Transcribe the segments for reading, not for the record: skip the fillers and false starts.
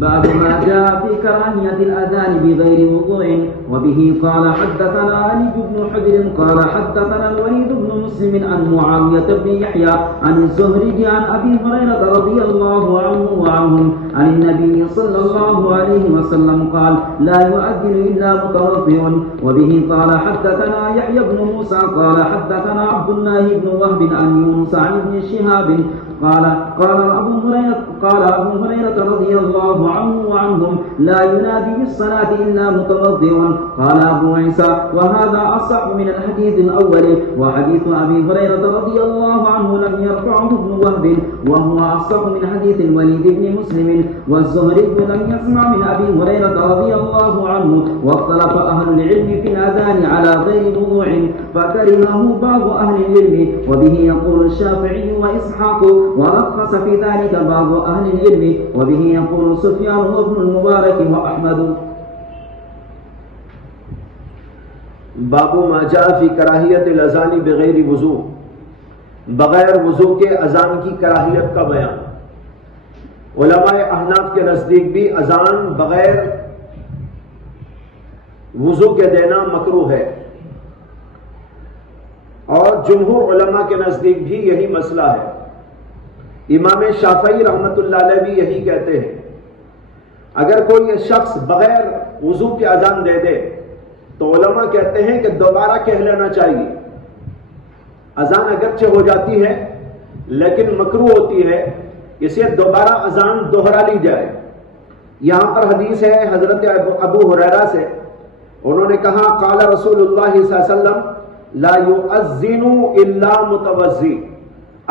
باب ما جاء في كراهية الأذان بغير وضوء. وبه قال حدثنا علي بن حجر قال حدثنا الوليد بن مسلم عن معاوية بن يحيى عن الزهري عن أبي هريرة رضي الله عنه وعنهم عن النبي صلى الله عليه وسلم قال لا يؤذن إلا متوضئ. وبه قال حدثنا يحيى بن موسى قال حدثنا عبد الله بن وهب عن يونس عن ابن شهاب قال أبو هريرة رضي الله عنه وعنهم لا ينادي بالصلاة إلا متوضئ. قال أبو عيسى وهذا أصح من الحديث الأول. وحديث أبي هريرة رضي الله عنه لم يرفعه ابن وهب وهو أصح من حديث الوليد بن مسلم. والزهري لم يسمع من أبي هريرة رضي الله عنه. واختلف أهل العلم في الأذان على غير وضوء فكرهه بعض أهل العلم. وبه يقول الشافعي وإسحاق ورخص في ذلك بعض أهل العلم. وبه يقول سفيان وابن المبارك وأحمد. باب ما جاء فی کراہیت الاذان بغیر وضو، بغیر وضو کے اذان کی کراہیت کا بیان۔ علماء احناف کے نزدیک بھی اذان بغیر وضو کے دینا مکروہ ہے، اور جمہور علماء کے نزدیک بھی یہی مسئلہ ہے۔ امام شافعی رحمۃ اللہ علیہ بھی یہی کہتے ہیں۔ اگر کوئی شخص بغیر وضو کی اذان دے دے تو علماء کہتے ہیں کہ دوبارہ کہہ لینا چاہیے۔ اذان اگرچہ ہو جاتی ہے لیکن مکروہ ہوتی ہے، اسے دوبارہ اذان دوہرا لی جائے۔ یہاں پر حدیث ہے حضرت ابو ہریرہ سے، انہوں نے کہا قال رسول اللہ صلی اللہ علیہ وسلم لا یؤذن الا متوضی،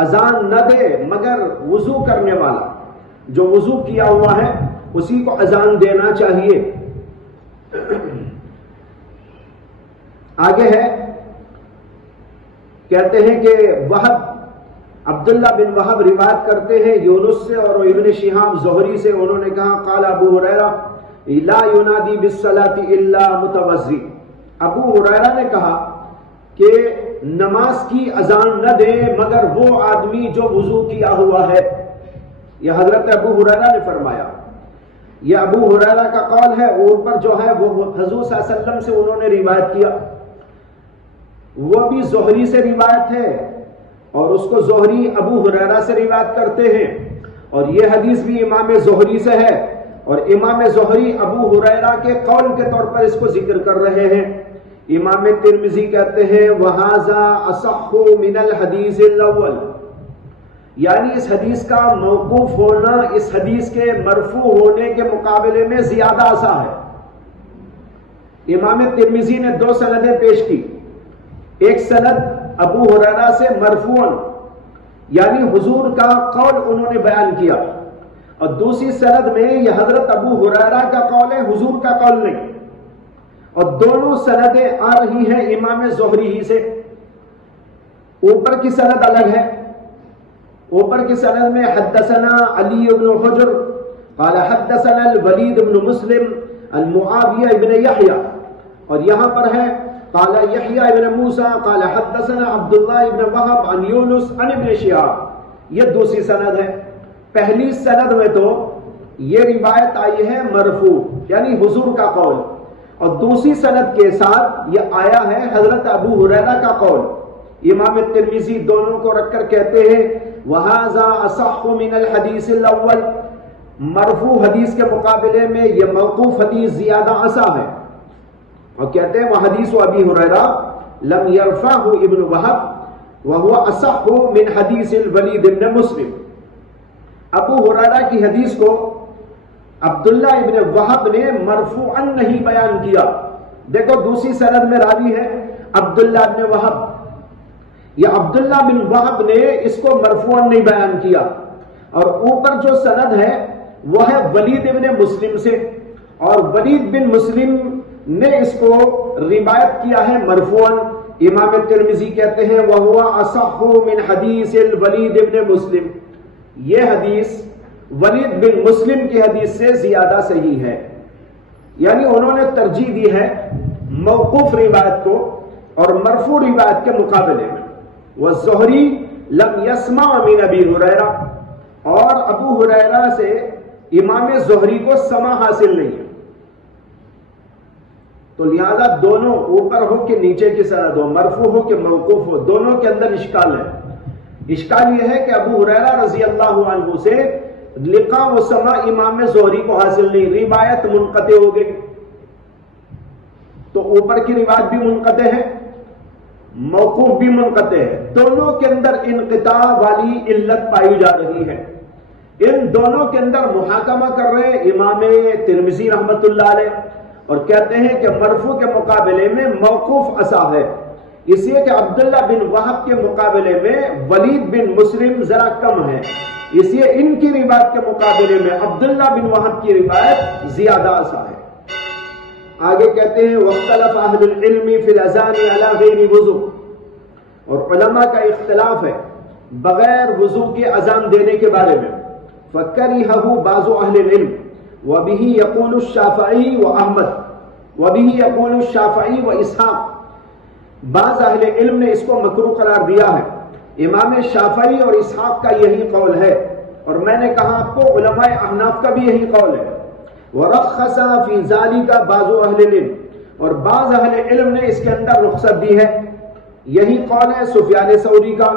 اذان نہ دے مگر وضو کرنے والا، جو وضو کیا ہوا ہے اسی کو اذان دینا چاہیے۔ آگے ہے، کہتے ہیں کہ وہب عبداللہ بن وہب روایت کرتے ہیں یونس سے اور ابن شہاب زہری سے، انہوں نے کہا قال ابو ہریرہ لا ینادی بالصلاۃ الا متوضی، ابو ہریرہ نے کہا کہ نماز کی اذان نہ دے مگر وہ آدمی جو وضو کیا ہوا ہے۔ یہ حضرت ابو ہریرہ نے فرمایا، یہ ابو ہریرہ کا قول ہے، اوپر جو ہے وہ حضور صلی اللہ علیہ وسلم سے انہوں نے روایت کیا، وہ بھی زہری سے روایت ہے اور اس کو زہری ابو ہریرہ سے روایت کرتے ہیں، اور یہ حدیث بھی امام زہری سے ہے، اور امام زہری ابو ہریرہ کے قول کے طور پر اس کو ذکر کر رہے ہیں۔ امام ترمذی کہتے ہیں وَهَذَا أَصَحُّ مِنَ الْحَدِيثِ الْأَوَّلِ، یعنی اس حدیث کا موقوف ہونا اس حدیث کے مرفوع ہونے کے مقابلے میں زیادہ آسا ہے۔ امام ترمذی نے دو سندیں پیش کی، ایک سند ابو ہریرہ سے مرفوعاً یعنی حضور کا قول انہوں نے بیان کیا، اور دوسری سند میں یہ حضرت ابو ہریرہ کا قول ہے، حضور کا قول نہیں، اور دونوں سندیں آ رہی ہیں امام زہری ہی سے۔ اوپر کی سند الگ ہے، اوپر کی سند میں حدثنا علی بن حجر قال حدثنا الولید بن مسلم عن معاویہ بن یحییٰ، اور یہاں پر ہے قال یحییٰ بن موسیٰ قال حدثنا عبداللہ بن وہب عن یونس عن ابن شہاب، یہ دوسری سند ہے۔ پہلی سند میں تو یہ روایت آئی ہے مرفوع یعنی حضور کا قول، اور دوسری سند کے ساتھ یہ آیا ہے حضرت ابو ہریرہ کا قول۔ امام ترمذی دونوں کو رکھ کر کہتے ہیں وَهَذَا أَصَحُّ مِنَ الْحَدِيثِ الْأَوَّلِ، مرفوع حدیث کے مقابلے میں یہ موقوف حدیث زیادہ اصح ہے، اور کہتے ہیں وَحَدِيثُ أَبِي هُرَيْرَةَ لَمْ يَرْفَعْهُ ابن وهب وَهُوَ أَصَحُّ مِنْ حَدِيثِ الْوَلِيدِ بْنِ مُسْلِمٍ، ابو ہریرہ کی حدیث کو عبداللہ ابن وہب نے مرفوعاً نہیں بیان کیا۔ دیکھو دوسری سند میں راوی ہے عبداللہ ابن وہب، یہ عبداللہ بن وہب نے اس کو مرفوعاً نہیں بیان کیا، اور اوپر جو سند ہے وہ ہے ولید ابن مسلم سے، اور ولید بن مسلم نے اس کو روایت کیا ہے مرفوعاً۔ امام ترمذی کہتے ہیں وَهُوَ أَصَحُّ مِنْ حَدِيثِ الْوَلِيدِ بْنِ مسلم، یہ حدیث ولید بن مسلم کی حدیث سے زیادہ صحیح ہے، یعنی انہوں نے ترجیح دی ہے موقوف روایت کو اور مرفوع روایت کے مقابلے میں۔ وَالزُّهْرِي لَمْ يَسْمَعْ مِنْ أَبِي هُرَيْرَةَ، اور ابو ہریرہ سے امام زہری کو سما حاصل نہیں ہے، تو لہذا دونوں اوپر ہو کہ نیچے کی سند ہو، مرفوع ہو کہ موقوف ہو، دونوں کے اندر اشکال ہے۔ اشکال یہ ہے کہ ابو ہریرہ رضی اللہ عنہ سے لقاء و سما امام زہری کو حاصل نہیں، روایت منقطع ہو گئی، تو اوپر کی روایت بھی منقطع ہے، موقوف بھی منقطع ہے، دونوں کے اندر انقطاع والی علت پائی جا رہی ہے۔ ان دونوں کے اندر محاکمہ کر رہے ہیں امام ترمذی رحمت اللہ علیہ، اور کہتے ہیں کہ مرفوع کے مقابلے میں موقوف اصح ہے، اس لیے کہ عبداللہ بن وہب کے مقابلے میں ولید بن مسلم ذرا کم ہے، اس لیے ان کی روایت کے مقابلے میں عبداللہ بن وہب کی روایت زیادہ اصح ہے۔ آگے کہتے ہیں وَاخْتَلَفَ أَهْلُ الْعِلْمِ فِي الْأَذَانِ عَلَى غَيْرِ وُضُوءٍ، اور علماء کا اختلاف ہے بغیر وضو کے اذان دینے کے بارے میں، فَكَرِهَهُ بَعْضُ أَهْلِ الْعِلْمِ وَبِهِ يَقُولُ الشَّافِعِيُّ وَأَحْمَدُ وَبِهِ يَقُولُ الشَّافِعِيُّ وَإِسْحَاقُ، بعض اہل علم نے اس کو مکروہ قرار دیا ہے، امام شافعی اور اسحاق کا یہی قول ہے، اور میں نے کہا آپ کو علماء احناف کا بھی یہی قول ہے۔ وَرَخَّصَ فِي ذَلِكَ بَعْضُ أَهْلِ الْعِلْمِ، اور بعض اہل علم نے اس کے اندر رخصت دی ہے، یہی قول ہے سفیان ثوری کا،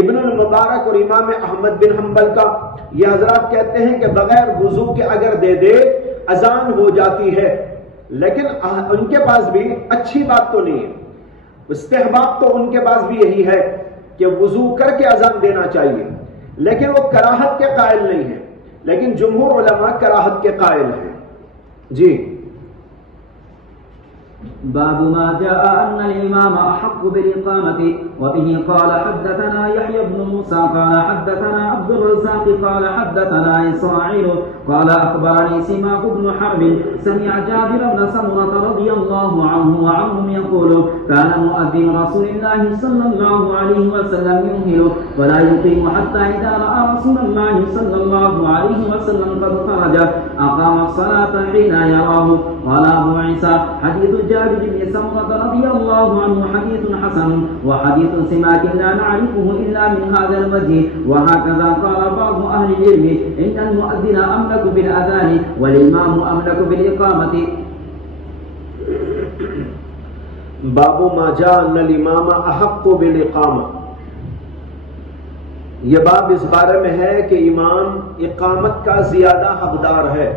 ابن المبارک اور امام احمد بن حنبل کا۔ یہ حضرات کہتے ہیں کہ بغیر وضو کے اگر دے دے اذان ہو جاتی ہے، لیکن ان کے پاس بھی اچھی بات تو نہیں ہے، استحباب تو ان کے پاس بھی یہی ہے کہ وضو کر کے اذان دینا چاہیے، لیکن وہ کراہت کے قائل نہیں ہے، لیکن جمہور علماء کراہت کے قائل ہیں۔ جی باب ما جاء أن الإمام أحق بالإقامة، وبه قال حدثنا يحيى بن موسى قال حدثنا عبد الرزاق قال حدثنا إسرائيل قال أخبرني سماك بن حرب سمع جابر بن سمرة رضي الله عنه وعنهم يقول كان مؤذن رسول الله صلى الله عليه وسلم يمهل ولا يقيم حتى إذا رأى رسول الله صلى الله عليه وسلم قد خرج أقام الصلاة حين يراه. قال أبو عيسى حديث جابر بن سمرة رضي الله عنه حديث حسن، وحديث سماك لا نعرفه إلا من هذا الوجه. وهكذا قال بعض أهل العلم إن المؤذن أملك بالأذان والإمام أملك بالإقامة. باب ما جاء أن الإمام أحق بالإقامة، یہ باب اس بارے میں ہے کہ امام اقامت کا زیادہ حقدار ہے۔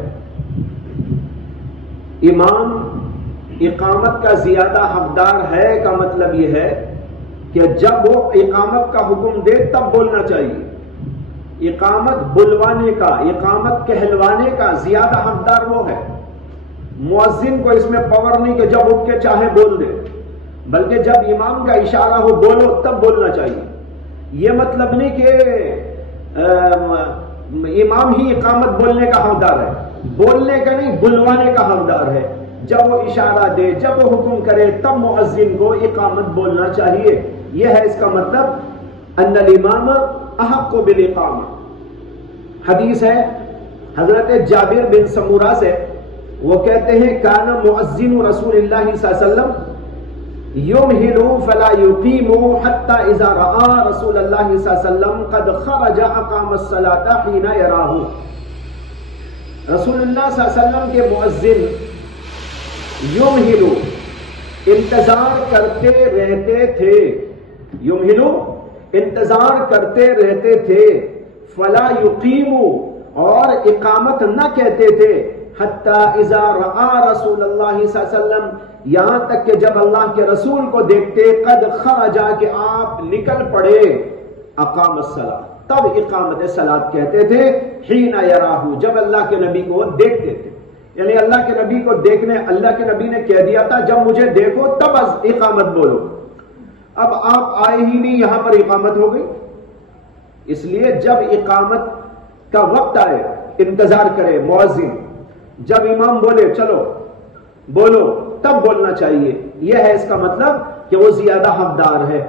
امام اقامت کا زیادہ حقدار ہے کا مطلب یہ ہے کہ جب وہ اقامت کا حکم دے تب بولنا چاہیے، اقامت بلوانے کا، اقامت کہلوانے کا زیادہ حقدار وہ ہے۔ مؤذن کو اس میں پاور نہیں کہ جب اٹھ کے چاہے بول دے، بلکہ جب امام کا اشارہ ہو بولو تب بولنا چاہیے۔ یہ مطلب نہیں کہ امام ہی اقامت بولنے کا حقدار ہے، بولنے کا نہیں بلوانے کا حقدار ہے۔ جب وہ اشارہ دے، جب وہ حکم کرے تب مؤذن کو اقامت بولنا چاہیے، یہ ہے اس کا مطلب ان الامام احق بالاقامہ۔ حدیث ہے حضرت جابر بن سمورہ سے، وہ کہتے ہیں کان مؤذن رسول اللہ صلی اللہ علیہ وسلم یمہل فلا یقیم حتی اذا رأى رسول اللہ صلی اللہ علیہ وسلم قد خرج اقام الصلاة حین یراہ۔ رسول اللہ صلی اللہ علیہ وسلم کے مؤذن یمہل انتظار کرتے رہتے تھے، یمہل انتظار کرتے رہتے تھے، فلا یقیم اور اقامت نہ کہتے تھے، حتی اذا رأى رسول اللہ صلی اللہ علیہ وسلم یہاں تک کہ جب اللہ کے رسول کو دیکھتے، قد خرجا کہ آپ نکل پڑے، اقام الصلاۃ تب اقامت صلاۃ کہتے تھے، حین یراہ جب اللہ کے نبی کو دیکھتے تھے، یعنی اللہ کے نبی کو دیکھنے، اللہ کے نبی نے کہہ دیا تھا جب مجھے دیکھو تب اقامت بولو۔ اب آپ آئے ہی نہیں، یہاں پر اقامت ہو گئی، اس لیے جب اقامت کا وقت آئے انتظار کرے مؤذن، جب امام بولے چلو بولو تب بولنا چاہیے، یہ ہے اس کا مطلب کہ وہ زیادہ حقدار ہے۔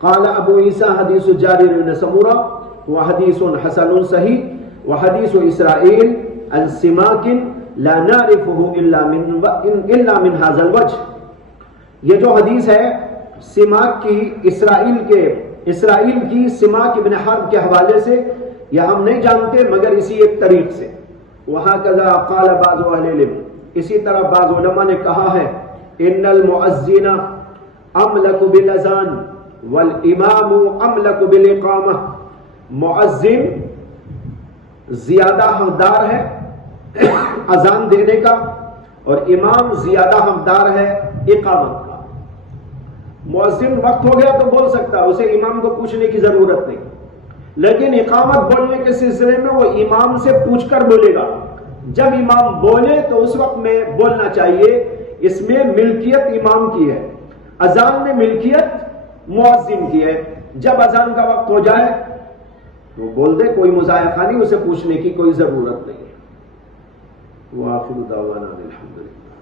قال ابو عیسیٰ حدیث جابر بن سمورہ وحدیث حسن صحیح وحدیث اسرائیل عن سماک لا نعرفه الا من هذا الوجه۔ یہ جو حدیث ہے سماک کی، اسرائیل کی سماک ابن حرب کے حوالے سے، یا ہم نہیں جانتے مگر اسی ایک طریق سے. وہکذا قال بعض اہل العلم، اسی طرح بعض علماء نے کہا ہے ان المؤذن املک بالاذان والامام املک بالاقامہ، مؤذن زیادہ حقدار ہے اذان دینے کا اور امام زیادہ حقدار ہے اقامت کا. مؤذن وقت ہو گیا تو بول سکتا، اسے امام کو پوچھنے کی ضرورت نہیں، لیکن اقامت بولنے کے سلسلے میں وہ امام سے پوچھ کر بولے گا. جب امام بولے تو اس وقت میں بولنا چاہیے. اس میں ملکیت امام کی ہے، اذان میں ملکیت مؤذن کی ہے. جب اذان کا وقت ہو جائے تو بول دے، کوئی مضائقہ نہیں، اسے پوچھنے کی کوئی ضرورت نہیں ہے. وآخر دعوانا الحمدللہ.